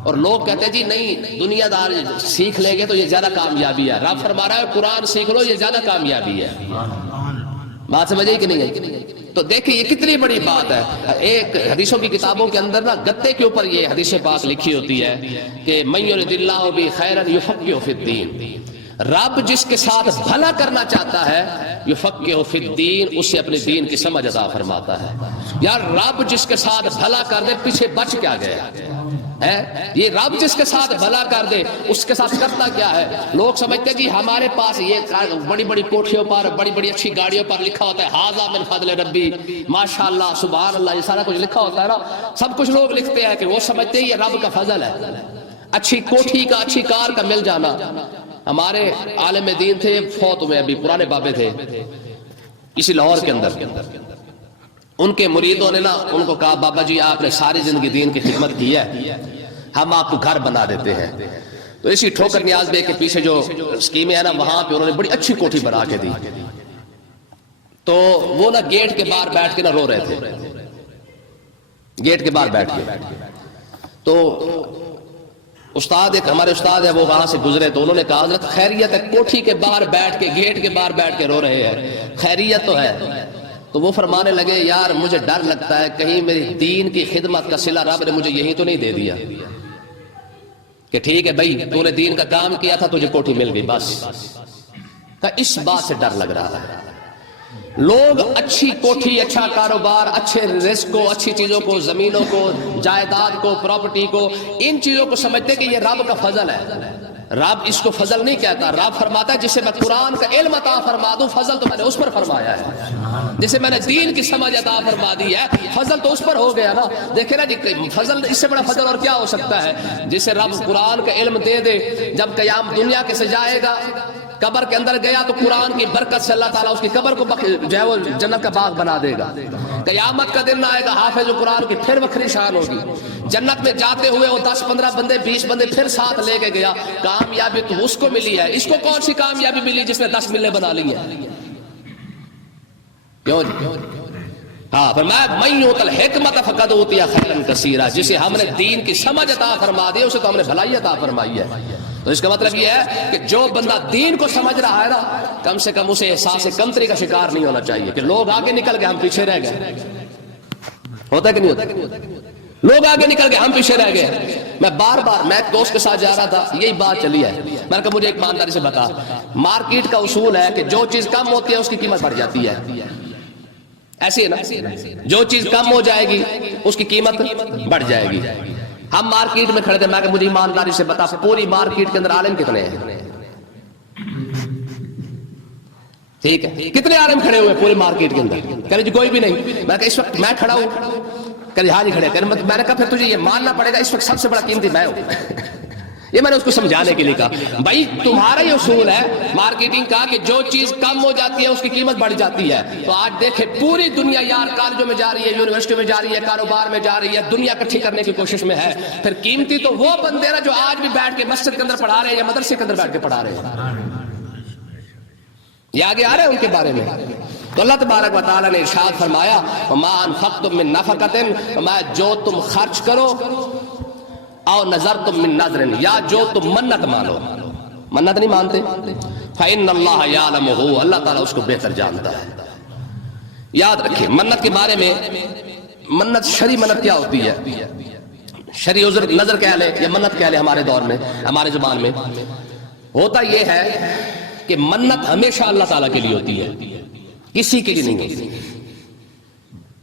اور لوگ کہتے ہیں جی نہیں دنیا دار سیکھ لیں گے تو یہ زیادہ کامیابی ہے۔ رب فرما رہا ہے قرآن سیکھ لو یہ زیادہ کامیابی ہے۔ بات سمجھ آئی کہ نہیں ہے؟ تو دیکھیں یہ کتنی بڑی بات ہے۔ ایک حدیثوں کی کتابوں کے اندر نا گتے کے اوپر یہ حدیث پاک لکھی ہوتی ہے کہ من یرد اللہ بہ خیرا یفقہہ فی الدین، رب جس کے ساتھ بھلا کرنا چاہتا ہے یفقہہ فی الدین، اسے اپنے دین کی سمجھ عطا فرماتا ہے۔ یار رب جس کے ساتھ بھلا کر دے پیچھے بچ کیا گیا ہے؟ یہ رب جس کے ساتھ بھلا کر دے اس کے ساتھ کرتا کیا ہے؟ لوگ سمجھتے ہیں جی ہمارے پاس یہ بڑی بڑی کوٹھیوں پر بڑی بڑی اچھی گاڑیوں پر لکھا ہوتا ہے ھذا من فضل ربی، ماشاءاللہ سبحان اللہ، یہ سارا کچھ لکھا ہوتا ہے نا، سب کچھ لوگ لکھتے ہیں کہ وہ سمجھتے ہیں یہ رب کا فضل ہے، اچھی کوٹھی کا اچھی کار کا مل جانا۔ ہمارے عالم دین تھے فوت ہوئے ابھی پرانے بابے تھے اسی لاہور کے اندر، ان کے مریدوں نے نا ان کو کہا بابا جی آپ نے ساری زندگی دین کی خدمت کی ہے، ہم آپ کو گھر بنا دیتے ہیں۔ تو اسی ٹھوکر نیاز بے کے پیچھے جو اسکیمیں ہیں نا وہاں پہ انہوں نے بڑی اچھی کوٹھی بنا کے دی۔ تو وہ نا گیٹ کے باہر بیٹھ کے نا رو رہے تھے، گیٹ کے باہر بیٹھ کے۔ تو استاد ایک ہمارے استاد ہے وہ وہاں سے گزرے تو انہوں نے کہا حضرت خیریت ہے؟ کوٹھی کے باہر بیٹھ کے گیٹ کے باہر بیٹھ کے رو رہے ہیں، خیریت تو ہے؟ تو وہ فرمانے لگے یار مجھے ڈر لگتا ہے کہیں میری دین کی خدمت کا صلہ رب نے مجھے یہی تو نہیں دے دیا کہ ٹھیک ہے بھائی تو نے دین کا کام کیا تھا تجھے کوٹھی مل گئی بس۔ اس بات سے ڈر لگ رہا ہے۔ لوگ اچھی کوٹھی، اچھا کاروبار، اچھے رزق کو، اچھی چیزوں کو، زمینوں کو، جائیداد کو، پراپرٹی کو، ان چیزوں کو سمجھتے کہ یہ رب کا فضل ہے۔ رب اس کو فضل نہیں کہتا، رب فرماتا ہے جسے میں قرآن کا علم عطا فرما دوں فضل تو میں نے اس پر فرمایا ہے، جسے میں نے دین کی سمجھ عطا فرما دی ہے فضل تو اس پر ہو گیا نا۔ دیکھیں نا جی فضل اس سے بڑا فضل اور کیا ہو سکتا ہے؟ جسے رب قرآن کا علم دے دے، جب قیام دنیا کے سے جائے گا قبر کے اندر گیا تو قرآن کی برکت سے اللہ تعالیٰ اس کی قبر کو جو ہے وہ جنت کا باغ بنا دے گا۔ قیامت کا دن آئے گا حافظ قرآن کی پھر وکھری شان ہوگی، جنت میں جاتے ہوئے وہ 10-15 بندے 20 بندے پھر ساتھ لے کے گیا، کامیابی تو اس کو ملی ہے، اس کو کون سی کامیابی ملی جس نے 10 ملیں بنا لی ہیں؟ کیوں جی؟ ہاں فرمایا من یؤت الحکمت فقد اوتی خیرا کثیرا، جسے ہم نے دین کی سمجھ عطا فرما دی اسے تو ہم نے بھلائی عطا فرمائی ہے۔ تو اس کا مطلب یہ ہے کہ جو بندہ دین کو سمجھ رہا ہے نا کم سے کم اسے احساس کمتری کا شکار نہیں ہونا چاہیے کہ لوگ آگے نکل گئے ہم پیچھے رہ گئے۔ ہوتا ہے کہ نہیں ہوتا؟ لوگ آگے نکل گئے ہم پیچھے رہ گئے۔ میں بار بار میں ایک دوست کے ساتھ جا رہا تھا یہی بات چلی ہے، میں نے کہا مجھے ایک ایمانداری سے بتا، مارکیٹ کا اصول ہے کہ جو چیز کم ہوتی ہے اس کی قیمت بڑھ جاتی ہے، ایسی ہے نا؟ جو چیز کم ہو جائے گی اس کی قیمت بڑھ جائے گی۔ ہم مارکیٹ میں کھڑے تھے، میں کہ مجھے ایمانداری سے بتا پوری مارکیٹ کے اندر عالم کتنے ہیں؟ ٹھیک ہے کتنے عالم کھڑے ہوئے پوری مارکیٹ کے اندر؟ کہہ رہے جی کوئی بھی نہیں۔ میں کہ اس وقت میں کھڑا ہوں؟ کہہ رہے ہاں جی کھڑے۔ میں نے کہا پھر تجھے یہ ماننا پڑے گا اس وقت سب سے بڑا قیمتی میں ہوں۔ یہ میں نے اس کو سمجھانے کے لیے کہا بھائی تمہارا یہ اصول ہے مارکیٹنگ کا کہ جو چیز کم ہو جاتی ہے اس کی قیمت بڑھ جاتی ہے۔ تو آج دیکھیں پوری دنیا یار کالجوں میں جا رہی ہے، یونیورسٹیوں میں جا رہی ہے، کاروبار میں جا رہی ہے، دنیا اکٹھی کرنے کی کوشش میں ہے، پھر قیمتی تو وہ بندے نا جو آج بھی بیٹھ کے مسجد کے اندر پڑھا رہے ہیں یا مدرسے کے اندر بیٹھ کے پڑھا رہے ہیں، یہ آگے آ رہے ہیں ان کے بارے میں۔ تو اللہ تبارک و تعالیٰ نے ارشاد فرمایا وما انفقتم من نفقۃ، فرمایا جو تم خرچ کرو او نظرتم من نظر، یا جو تم منت مانو، منت نہیں مانتے، فإن اللہ یعلمہ، اللہ تعالیٰ اس کو بہتر جانتا ہے۔ یاد رکھیں منت کے بارے میں، منت شرعی منت کیا ہوتی ہے؟ شرعی عذر نظر کہہ لے یا منت کہہ لے ہمارے دور میں ہمارے زبان میں ہوتا یہ ہے کہ منت ہمیشہ اللہ تعالیٰ کے لیے ہوتی ہے، کسی کے لیے نہیں ہوتی.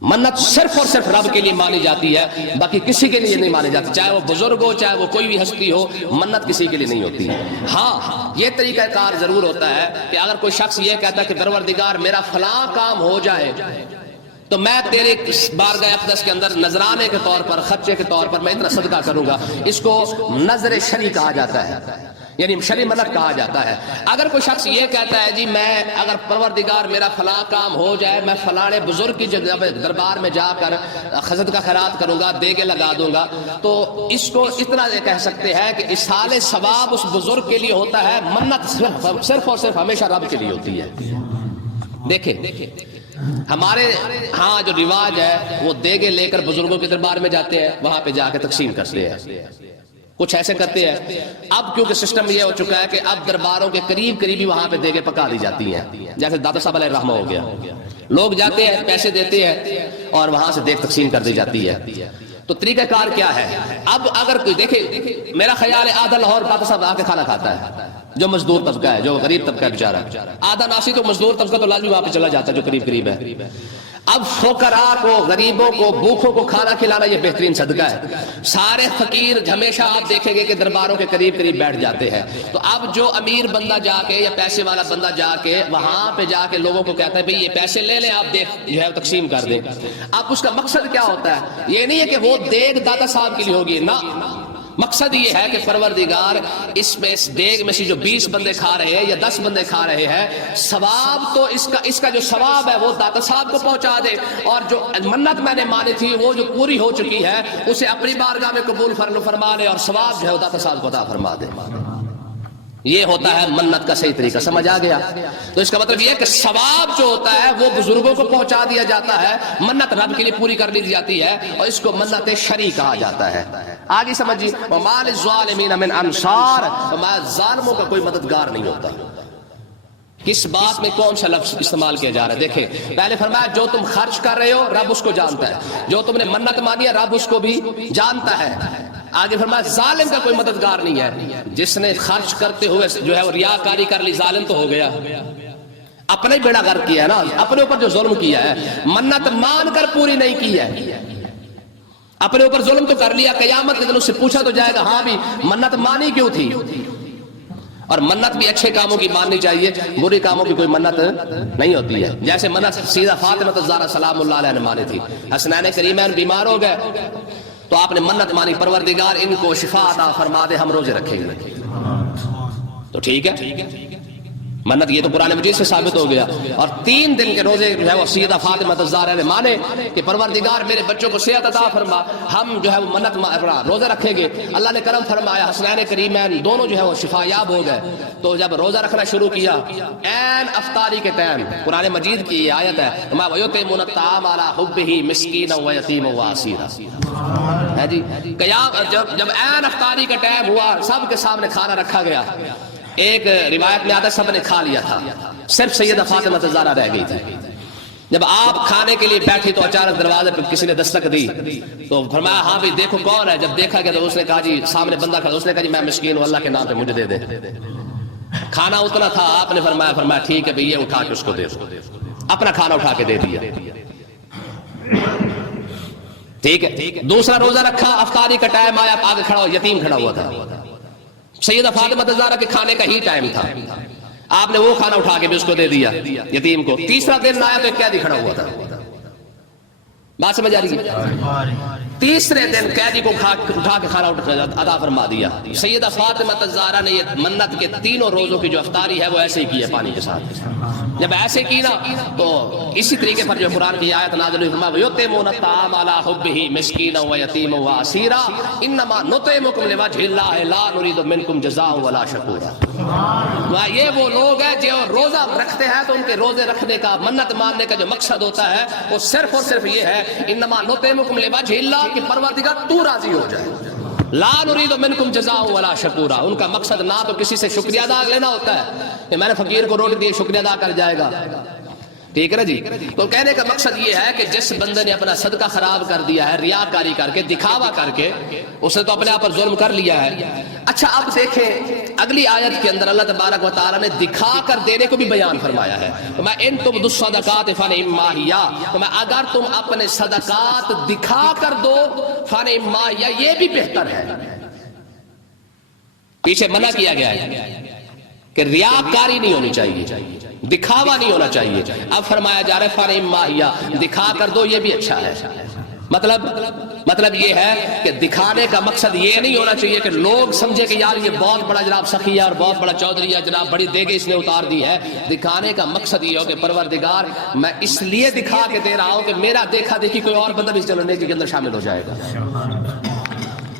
منت صرف اور صرف رب کے لیے مانی جاتی ہے، باقی کسی کے لیے نہیں مانی جاتی، چاہے وہ بزرگ ہو چاہے وہ کوئی بھی ہستی ہو، منت کسی کے لیے نہیں ہوتی. ہاں یہ طریقہ کار ضرور ہوتا ہے کہ اگر کوئی شخص یہ کہتا ہے کہ پروردگار میرا فلاں کام ہو جائے تو میں تیرے بارگاہ اقدس کے اندر نذرانے کے طور پر، خرچے کے طور پر میں اتنا صدقہ کروں گا، اس کو نظر شرعی کہا جاتا ہے، یعنی شرعی منت کہا جاتا ہے. اگر کوئی شخص یہ کہتا ہے جی میں اگر پروردگار میرا فلاں کام ہو جائے میں فلانے بزرگ کی جگہ دربار میں جا کر خزد کا خیرات کروں گا، دیگے لگا دوں گا، تو اس کو اتنا کہہ سکتے ہیں کہ اصحال ثواب اس بزرگ کے لیے ہوتا ہے، منت صرف اور صرف ہمیشہ رب کے لیے ہوتی ہے. دیکھیں ہمارے ہاں جو رواج ہے وہ دیگے لے کر بزرگوں کے دربار میں جاتے ہیں، وہاں پہ جا کے تقسیم کرتے ہیں، کچھ ایسے کرتے ہیں. اب کیونکہ سسٹم یہ ہو چکا ہے کہ اب درباروں کے قریب قریبی وہاں پہ دیگے پکا دی جاتی ہیں، جیسے دادا صاحب علیہ الرحمہ ہو گیا، لوگ جاتے ہیں پیسے دیتے ہیں اور وہاں سے دیگ تقسیم کر دی جاتی ہے. تو طریقہ کار کیا ہے؟ اب اگر کوئی دیکھے، میرا خیال ہے آدھا لاہور دادا صاحب آ کے کھانا کھاتا ہے، جو مزدور طبقہ ہے، جو غریب طبقہ ہے بیچارہ، آدھا ناسی تو مزدور طبقہ تو لازمی وہاں پہ چلا جاتا ہے جو قریب قریب ہے. اب فقراء کو، غریبوں کو، بھوکھوں کو کھانا کھلانا یہ بہترین صدقہ ہے. سارے فقیر ہمیشہ آپ دیکھیں گے کہ درباروں کے قریب قریب بیٹھ جاتے ہیں. تو اب جو امیر بندہ جا کے یا پیسے والا بندہ جا کے وہاں پہ جا کے لوگوں کو کہتا ہے بھئی یہ پیسے لے لیں، آپ دیکھ جو ہے تقسیم کر دیں. اب اس کا مقصد کیا ہوتا ہے؟ یہ نہیں ہے کہ وہ دیگ دادا صاحب کے لیے ہوگی، نہ، مقصد یہ ہے کہ پروردگار اس میں اس دیگ میں سے جو 20 بندے کھا رہے ہیں یا 10 بندے کھا رہے ہیں، ثواب تو اس کا جو ثواب ہے وہ داتا صاحب کو پہنچا دے، اور جو منت میں نے مانی تھی وہ جو پوری ہو چکی ہے اسے اپنی بارگاہ میں قبول فرما لے اور ثواب جو ہے وہ داتا صاحب کو عطا فرما دے. یہ ہوتا ہے منت کا صحیح طریقہ. سمجھ آ گیا؟ تو اس کا مطلب یہ ہے کہ ثواب جو ہوتا ہے وہ بزرگوں کو پہنچا دیا جاتا ہے، منت رب کے لیے پوری کر دی جاتی ہے، اور اس کو منت شرعی کہا جاتا ہے. آگے سمجھیے، وَمَا لِلظَّالِمِينَ مِنْ أَنصَارٍ، ظالموں کا کوئی مددگار نہیں ہوتا. کس بات میں کون سا لفظ استعمال کیا جا رہا ہے؟ دیکھیں پہلے فرمایا جو تم خرچ کر رہے ہو رب اس کو جانتا ہے، جو تم نے منت مانی ہے رب اس کو بھی جانتا ہے. آگے فرمایا ظالم کا کوئی مددگار نہیں ہے. جس نے خرچ کرتے ہوئے جو ہے وہ ریاکاری کر لی، ظالم تو ہو گیا، اپنے بیڑا غرق کیا ہے نا، اپنے اوپر جو ظلم کیا ہے، منت مان کر پوری نہیں کی ہے، اپنے اوپر ظلم تو کر لیا. قیامت کے دن اس سے پوچھا تو جائے گا ہاں بھی منت مانی کیوں تھی. اور منت بھی اچھے کاموں کی ماننی چاہیے، برے کاموں کی کوئی منت نہیں ہوتی ہے. جیسے منت سیدھا فاطمہ الزہرا سلام اللہ علیہ نے مانی تھی. حسنین کریمین بیمار ہو گئے تو آپ نے منت مانی، پروردگار ان کو شفا عطا فرما دے، ہم روزے رکھیں گے. تو ٹھیک ہے، منت یہ تو قرآن مجید سے ثابت ہو گیا. اور 3 دن کے روزے جو ہے وہ سیدہ فاطمہ الزہرا نے مانے کہ پروردگار میرے بچوں کو صحت عطا فرما، ہم جو ہے وہ منت روزہ رکھیں گے. اللہ نے کرم فرمایا، حسنین کریمین دونوں جو ہے وہ شفا یاب ہو گئے. تو جب روزہ رکھنا شروع کیا عین افطاری کے ٹائم، قرآن مجید کی یہ آیت ہے وَمَا وَيُطْعِمُونَ الطَّعَامَ عَلَىٰ حُبِّهِ مِسْكِينًا وَيَتِيمًا وَأَسِيرًا. ہے جی جب عین افطاری کا ٹائم ہوا سب کے سامنے کھانا رکھا گیا. ایک روایت میں آتا ہے سب نے کھا لیا تھا، صرف سیدہ فاطمہ الزہرا رہ گئی تھی. جب آپ کھانے کے لیے بیٹھی تو اچانک دروازے پہ کسی نے دستک دی تو فرمایا ہاں بھائی دیکھو کون ہے. جب دیکھا گیا تو اس نے کہا جی سامنے بندہ کھڑا، اس نے کہا جی میں مسکین ہوں، اللہ کے نام پہ مجھے دے دے. کھانا اتنا تھا، آپ نے فرمایا ٹھیک ہے بھئی یہ اٹھا کے اس کو دے دو. اپنا کھانا اٹھا کے دے دیا. ٹھیک ہے، دوسرا روزہ رکھا، افطاری کا ٹائم آیا، آگے کھڑا ہو یتیم کھڑا ہوا تھا. سیدہ فاطمہ الزہرا کے کھانے کا ہی ٹائم تھا، آپ نے وہ کھانا اٹھا کے بھی اس کو دے دیا یتیم کو. تیسرا دن آیا تو ایک قیدی کھڑا ہوا تھا. بات سمجھ آ رہی ہے؟ تیسرے دن قیدی کو اٹھا کے کھانا عطا فرما دیا. سیدہ فاطمہ الزہرا نے یہ منت کے 3 روزوں کی جو افطاری ہے وہ ایسے ہی کی ہے پانی کے ساتھ. جب ایسے کی نا تو اسی طریقے پر جو قرآن کی آیت نازل ہوئی فرمایا وَيُطْعِمُونَ الطَّعَامَ عَلَىٰ حُبِّهِ مِسْكِينًا وَيَتِيمًا وَأَسِيرًا إِنَّمَا نُطْعِمُكُمْ لِوَجْهِ اللَّهِ لَا نُرِيدُ مِنكُمْ جَزَاءً وَلَا شُكُورًا. یہ وہ لوگ ہیں جو روزہ رکھتے ہیں تو ان کے روزے رکھنے کا، منت ماننے کا جو مقصد ہوتا ہے وہ صرف اور صرف یہ ہے انما نطعمکم لوجہ اللہ کہ پروردگار تو راضی ہو جائے. لا نريد منکم جزاء ولا شکورا. ان کا مقصد نہ تو کسی سے شکریہ ادا لینا ہوتا ہے کہ میں نے فقیر کو روٹی دی شکریہ ادا کر جائے گا، ٹھیک ہے نا جی. تو کہنے کا مقصد یہ ہے کہ جس بندے نے اپنا صدقہ خراب کر دیا ہے ریاکاری کر کے دکھاوا کر کے اس نے تو اپنے آپ پر ظلم کر لیا ہے. اچھا اب دیکھیں اگلی آیت کے اندر اللہ تبارک و تعالیٰ نے دکھا کر دینے کو بھی بیان فرمایا ہے. تو میں ان تم الصدقات فنعما ہی، تو میں اگر تم اپنے صدقات دکھا کر دو فنعما ہی، یہ بھی بہتر ہے. پیچھے منع کیا گیا ہے کہ ریاکاری نہیں ہونی چاہیے، دکھاوا نہیں ہونا چاہیے. اب فرمایا جا رہا ہے فنعما ہی، دکھا کر دو یہ بھی اچھا ہے. مطلب یہ ہے کہ دکھانے کا مقصد یہ نہیں ہونا چاہیے کہ لوگ سمجھے کہ یار یہ بہت بڑا جناب سخی ہے اور بہت بڑا چودھری ہے جناب، بڑی دیگیں اس نے اتار دی ہے. دکھانے کا مقصد یہ ہو کہ پروردگار میں اس لیے دکھا کے دے رہا ہوں کہ میرا دیکھا دیکھی کوئی اور بندہ بھی اس جنت کے اندر شامل ہو جائے گا.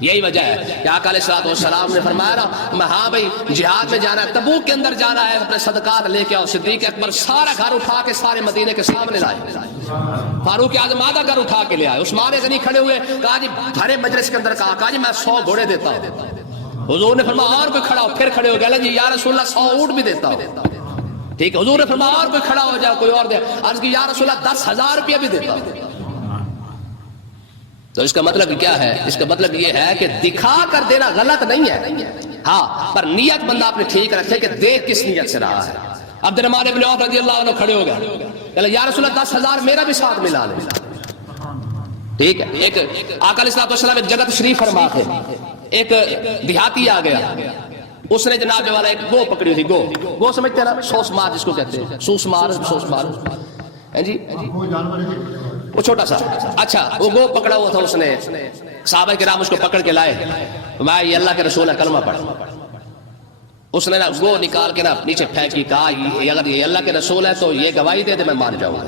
یہی وجہ ہے کہ آقا علیہ الصلوۃ والسلام نے فرمایا نا ہاں بھائی جہاد میں جانا ہے، تبوک کے اندر جانا ہے، اپنے صدقات لے کے آؤ. صدیق اکبر سارا گھر اٹھا کے سارے مدینے کے سامنے لائے. فاروق اعظم آدھا گھر اٹھا کے لے آئے. عثمان غنی کھڑے ہوئے، کہا جی بھرے مجلس کے اندر کہا جی میں 100 گھوڑے دیتا ہوں. حضور نے فرمایا اور کوئی کھڑا ہو، پھر کھڑے ہو گئے جی یا رسول اللہ 100 اونٹ بھی دیتا ہوں. ٹھیک ہے. حضور نے فرمایا اور کوئی کھڑا ہو جائے، کوئی اور دے. عرض کی یا رسول اللہ 10,000 روپیہ بھی دیتا ہوں. تو اس کا مطلب کیا ہے؟ اس کا مطلب یہ ہے کہ دکھا کر دینا غلط نہیں ہے، ہاں پر نیت بندہ اپنے ٹھیک رکھے کہ دیکھ کس نیت سے رہا ہے. عبد الرحمن بن عوف رضی اللہ عنہ کھڑے ہو گئے، کہ یا رسول اللہ 10,000 میرا بھی ساتھ ملا لے. ٹھیک ہے. ایک آقا علیہ الصلوۃ والسلام ایک جگہ تشریف فرما تھے، ایک دیہاتی آ گیا، اس نے جناب والا ایک گو پکڑی تھی. گو سمجھتے ہیں نا، سوس مار جس کو کہتے ہیں، سوس مار جی وہ چھوٹا سا. اچھا وہ گو پکڑا ہوا تھا، اس نے صحابہ کرام اس کو پکڑ کے لائے. میں یہ اللہ کے رسول ہے کلمہ پڑھ. اس نے نا گو نکال کے نا نیچے پھینکی، کہا اگر یہ اللہ کے رسول ہے تو یہ گواہی دے دے میں مان جاؤں گا.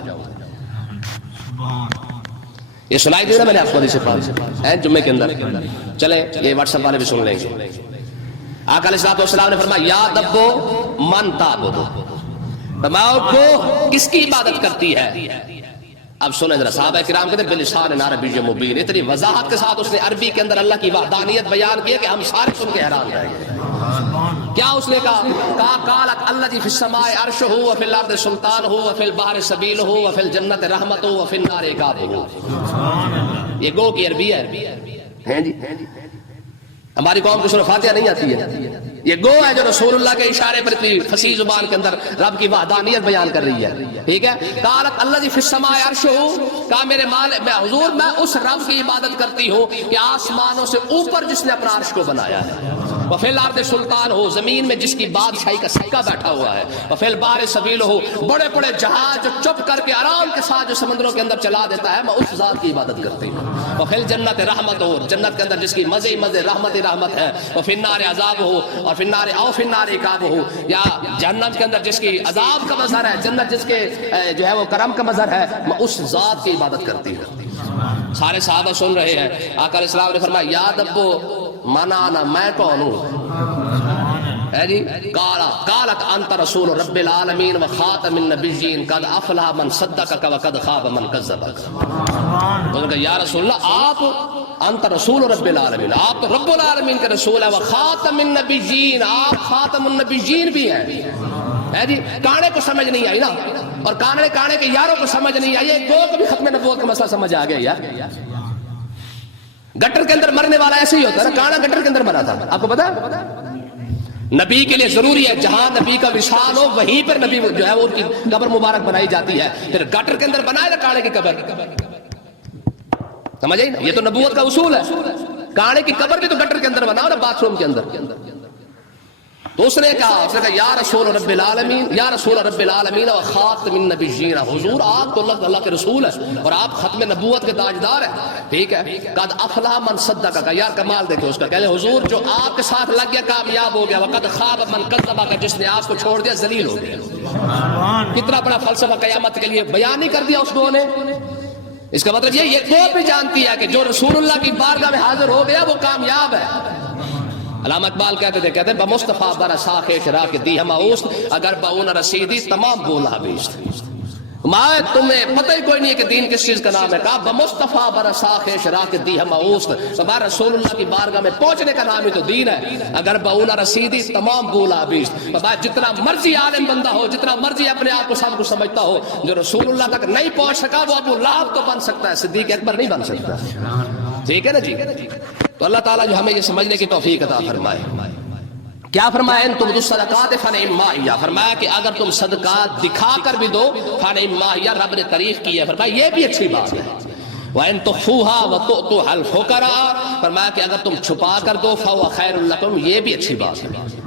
یہ سنائی دے رہا میں نے آپ کو حدیث پاک ہے جمعے کے اندر. چلے یہ واٹس ایپ والے بھی سن لیں گے. آقا علیہ الصلوۃ والسلام نے فرمایا یا دبو من تعبدو، فرمایا کو کس کی عبادت کرتی ہے. اب سنیں ذرا، صحابہ کرام کہتے ہیں بلسان عربی مبین، اتنی وضاحت کے ساتھ اس نے عربی کے اندر اللہ کی وحدانیت بیان کی کہ ہم سارے سن کے حیران رہ گئے. کیا اس نے کہا قالت الذی فی السماء عرشہ وفی الارض سلطانہ وفی البحر سبیلہ وفی الجنۃ رحمتہ وفی النار عقابہ. یہ گو کی عربی ہے جی. ہماری قوم کو سورہ فاتحہ نہیں آتی ہے. یہ گو ہے جو رسول اللہ کے اشارے پر اتنی فصیح زبان کے اندر رب کی وحدانیت بیان کر رہی ہے. ٹھیک ہے. قالت الذی فی السماء عرشہ، کہا میرے میں حضور میں اس رب کی عبادت کرتی ہوں کہ آسمانوں سے اوپر جس نے اپنا عرش کو بنایا ہے. وفی الارض سلطان ہو، زمین میں جس کی بادشاہی کا سکہ بیٹھا ہوا ہے. وفی البحر سبیل ہو، بڑے بڑے جہاز جو چپ کر کے آرام کے ساتھ جو سمندروں کے اندر چلا دیتا ہے، میں اس ذات کی عبادت کرتی ہوں. وفی الجنت رحمت ہو، جنت کے اندر جس کی مزے مزے رحمت ہے. وفی النار عذاب ہو، اور فی النار او فی النار عقاب ہو، یا جہنم کے اندر جس کی عذاب کا مظہر ہے، جنت جس کے جو ہے وہ کرم کا مظہر ہے، میں اس ذات کی عبادت کرتی ہوں. سارے صحابہ سن رہے ہیں. آقا علیہ السلام نے فرمایا یا دبو منانا، میں کون ہوں ہے جی. قالت انت رسول رب العالمین و خاتم النبیین قد افلح من صدقک و قد خاب من کذبک. تو نے کہا یا رسول اللہ آپ انت رسول رب العالمین، آپ تو رب العالمین کے رسول ہیں. و خاتم النبیین، آپ خاتم النبیین بھی ہیں. ہے جی. کانے کو سمجھ نہیں آئی نا، اور کانے کے یاروں کو سمجھ نہیں آئی. گو کو بھی ختم نبوت کا مسئلہ سمجھ آ گیا یار. گٹر کے اندر مرنے والا ایسے ہی ہوتا ہے نا. کانا گٹر کے اندر مرا تھا، آپ کو پتا. نبی کے لیے ضروری ہے جہاں نبی کا وصال ہو وہیں پر نبی جو ہے وہ ان کی قبر مبارک بنائی جاتی ہے. پھر گٹر کے اندر بنائے نا کانے کی قبر، سمجھ آئی نا. یہ تو نبوت کا اصول ہے. کانے کی قبر بھی تو گٹر کے اندر بناؤ نا، باتھ روم کے اندر. تو اس نے کہا یا رسول رب العالمین، یا رسول رب العالمین و خاتم النبیین، حضور آپ تو اللہ کے رسول ہیں اور آپ ختم نبوت کے تاجدار ہیں. ٹھیک ہے. قد افلح من صدقک، کا یار کمال دیکھو اس کا. کہتے حضور جو آپ کے ساتھ لگ گیا کامیاب ہو گیا. وقد خاب من کذبک، جس نے آپ کو چھوڑ دیا ذلیل ہو گیا. کتنا بڑا فلسفہ قیامت کے لیے بیان نہیں کر دیا اس کو نے. اس کا مطلب یہ وہ بھی جانتی ہے کہ جو رسول اللہ کی بارگاہ میں حاضر ہو گیا وہ کامیاب ہے. علامہ اقبال کہتے تھے بمصطفیٰ برا ساخ شرا کے دی ہم اوست، اگر باون رسیدی تمام بولا بیشت. میں تمہیں پتہ ہی کوئی نہیں ہے کہ دین کس چیز کا نام ہے. کہا بمصطفیٰ برساخ شراک دی ہم اوست. ہمارا رسول اللہ کی بارگاہ میں پہنچنے کا نام ہی تو دین ہے. اگر بولا رسیدی تمام بولا بیست. جتنا مرضی عالم بندہ ہو, جتنا مرضی اپنے آپ کو سب کچھ سمجھتا ہو, جو رسول اللہ تک نہیں پہنچ سکا وہ ابو لہب تو بن سکتا ہے, صدیق اکبر نہیں بن سکتا. ٹھیک ہے نا جی. تو اللہ تعالیٰ جو ہمیں یہ سمجھنے کی توفیق عطا فرمائے. کیا فرمایا؟ ان تم صدقات فنعما ہی. فرمایا کہ اگر تم صدقات دکھا کر بھی دو فنعما ہی, رب نے تعریف کی ہے. فرمایا یہ بھی اچھی بات ہے. وَإِن تُخْفُوهَا وَتُؤْتُوهَا الْفُقَرَاءَ. فرمایا کہ اگر تم چھپا کر دو فَهُوَ خَيْرٌ لَكُمْ, یہ بھی اچھی بات ہے.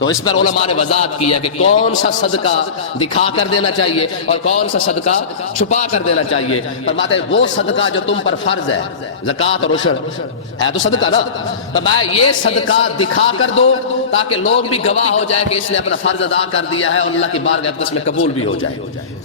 تو اس پر علماء نے وضاحت کی ہے کہ کون سا صدقہ دکھا کر دینا چاہیے اور کون سا صدقہ چھپا کر دینا چاہیے. فرماتے ہیں وہ صدقہ جو تم پر فرض ہے, زکوٰۃ اور عشر ہے تو صدقہ نا. فرمایا یہ صدقہ دکھا کر دو تاکہ لوگ بھی گواہ ہو جائے کہ اس نے اپنا فرض ادا کر دیا ہے اور اللہ کی بارگاہ میں اس میں قبول بھی ہو جائے.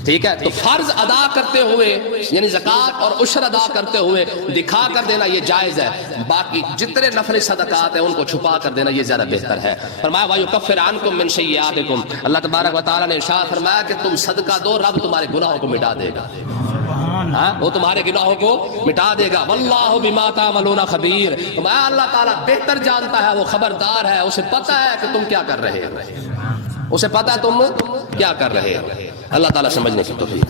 ٹھیک ہے. تو فرض ادا کرتے ہوئے یعنی زکوٰۃ اور عشر ادا کرتے ہوئے دکھا کر دینا یہ جائز ہے. باقی جتنے نفلی صدقات ہیں ان کو چھپا کر دینا یہ زیادہ بہتر ہے. فرمایا وَيُكَفِّرْ عَنْكُم مِّن سَيِّئَاتِكُمْ. اللہ تبارک و تعالیٰ نے ارشاد فرمایا کہ تم صدقہ دو, رب تمہارے گناہوں کو مٹا دے گا. وہ تمہارے گناہوں کو مٹا دے گا. واللہ بما تعملون خبیر. اللہ تعالیٰ بہتر جانتا ہے, وہ خبردار ہے, اسے پتہ ہے کہ تم کیا کر رہے ہو, اسے پتہ ہے تم کیا کر رہے ہو. اللہ تعالیٰ سمجھنے کی توفیق.